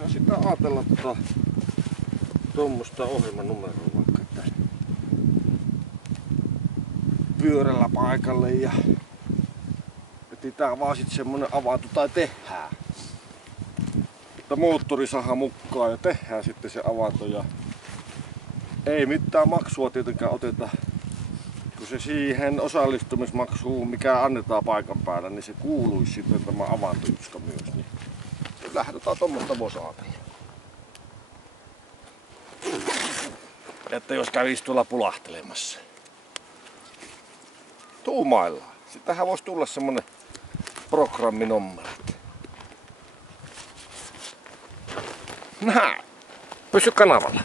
voisihan sitä ajatella tuommoista ohjelmanumeroa vaikka, että pyörällä paikalle ja etsitään vaan sit semmonen avatu tai tehdään. Että moottori saadaan mukaan ja tehdään sitten se avanto ja ei mitään maksua tietenkään oteta. Kun se siihen osallistumismaksuun, mikä annetaan paikan päällä, niin se kuuluisi sitten tämä avantojuska myös. Niin lähdetään tommoista voisi ajatella. Että jos kävisi tuolla pulahtelemassa. Tuumaillaan. Sitähän voisi tulla semmonen programminumero. Näin. Pysy kanavalla.